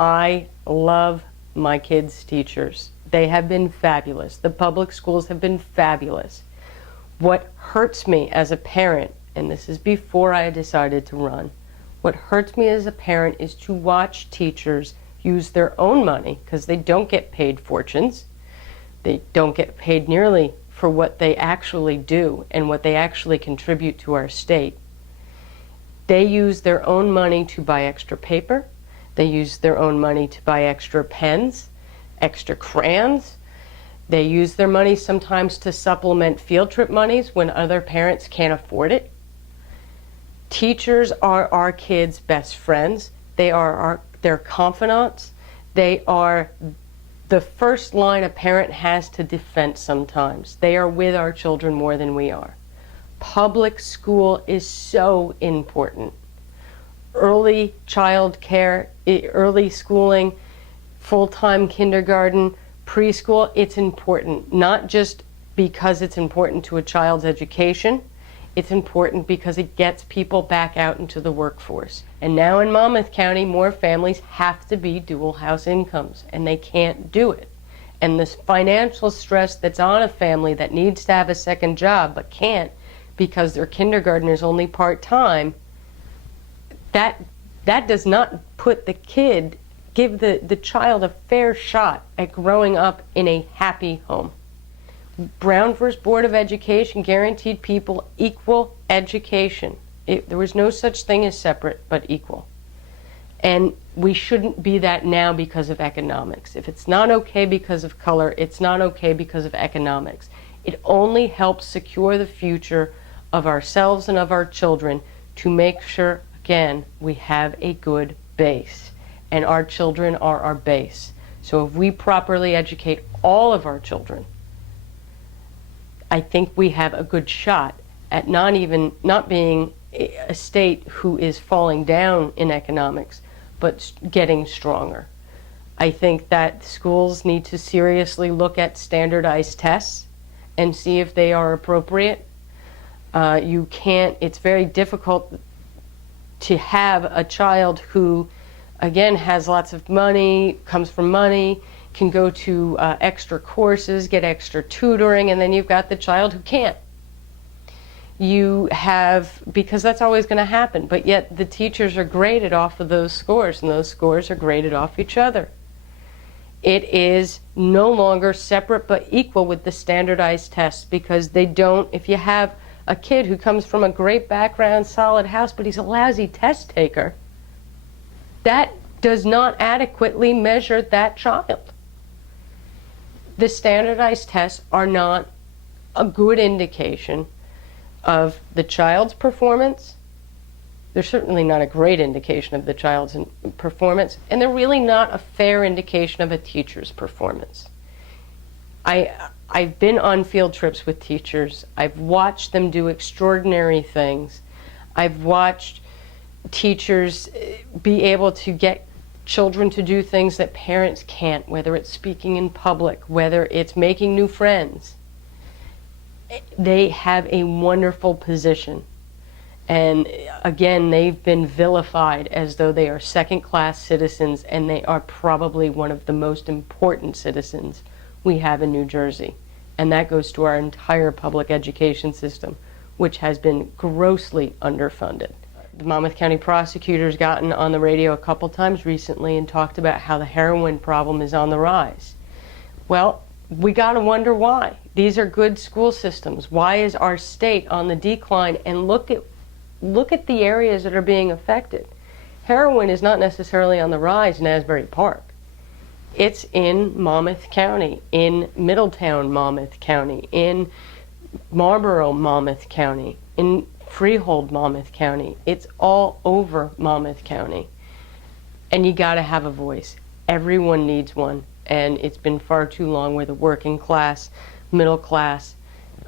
I love my kids' teachers. They have been fabulous. The public schools have been fabulous. What hurts me as a parent, and this is before I decided to run, what hurts me as a parent is to watch teachers use their own money, because they don't get paid fortunes. They don't get paid nearly for what they actually do and what they actually contribute to our state. They use their own money to buy extra paper. They use their own money to buy extra pens, extra crayons. They use their money sometimes to supplement field trip monies when other parents can't afford it. Teachers are our kids' best friends. They are their confidants. They are the first line a parent has to defend sometimes. They are with our children more than we are. Public school is so important. Early child care, early schooling, full-time kindergarten, preschool, it's important. Not just because it's important to a child's education, it's important because it gets people back out into the workforce. And now in Monmouth County, more families have to be dual house incomes, and they can't do it. And this financial stress that's on a family that needs to have a second job but can't because their kindergartner is only part-time, that does not put the kid, give the child a fair shot at growing up in a happy home. Brown v. Board of Education guaranteed people equal education. There was no such thing as separate, but equal. And we shouldn't be that now because of economics. If it's not okay because of color, it's not okay because of economics. It only helps secure the future of ourselves and of our children to make sure, again, we have a good base. And our children are our base. So if we properly educate all of our children, I think we have a good shot at not being a state who is falling down in economics, but getting stronger. I think that schools need to seriously look at standardized tests and see if they are appropriate. It's very difficult to have a child who, again, has lots of money, comes from money, can go to extra courses, get extra tutoring, and then you've got the child who can't. Because that's always going to happen, but yet the teachers are graded off of those scores, and those scores are graded off each other. It is no longer separate but equal with the standardized tests, because they don't, if you have a kid who comes from a great background, solid house, but he's a lousy test taker, that does not adequately measure that child. The standardized tests are not a good indication of the child's performance. They're certainly not a great indication of the child's performance, and they're really not a fair indication of a teacher's performance. I've been on field trips with teachers. I've watched them do extraordinary things. I've watched teachers be able to get children to do things that parents can't, whether it's speaking in public, whether it's making new friends. They have a wonderful position. And again, they've been vilified as though they are second-class citizens, and they are probably one of the most important citizens we have in New Jersey. And that goes to our entire public education system, which has been grossly underfunded. The Monmouth County prosecutor's gotten on the radio a couple times recently and talked about how the heroin problem is on the rise. Well, we got to wonder why. These are good school systems. Why is our state on the decline? And look at the areas that are being affected. Heroin is not necessarily on the rise in Asbury Park. It's in Monmouth County, in Middletown, Monmouth County, in Marlborough, Monmouth County, in Freehold, Monmouth County. It's all over Monmouth County. And you got to have a voice. Everyone needs one. And it's been far too long where the working class, middle class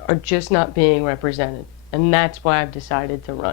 are just not being represented. And that's why I've decided to run.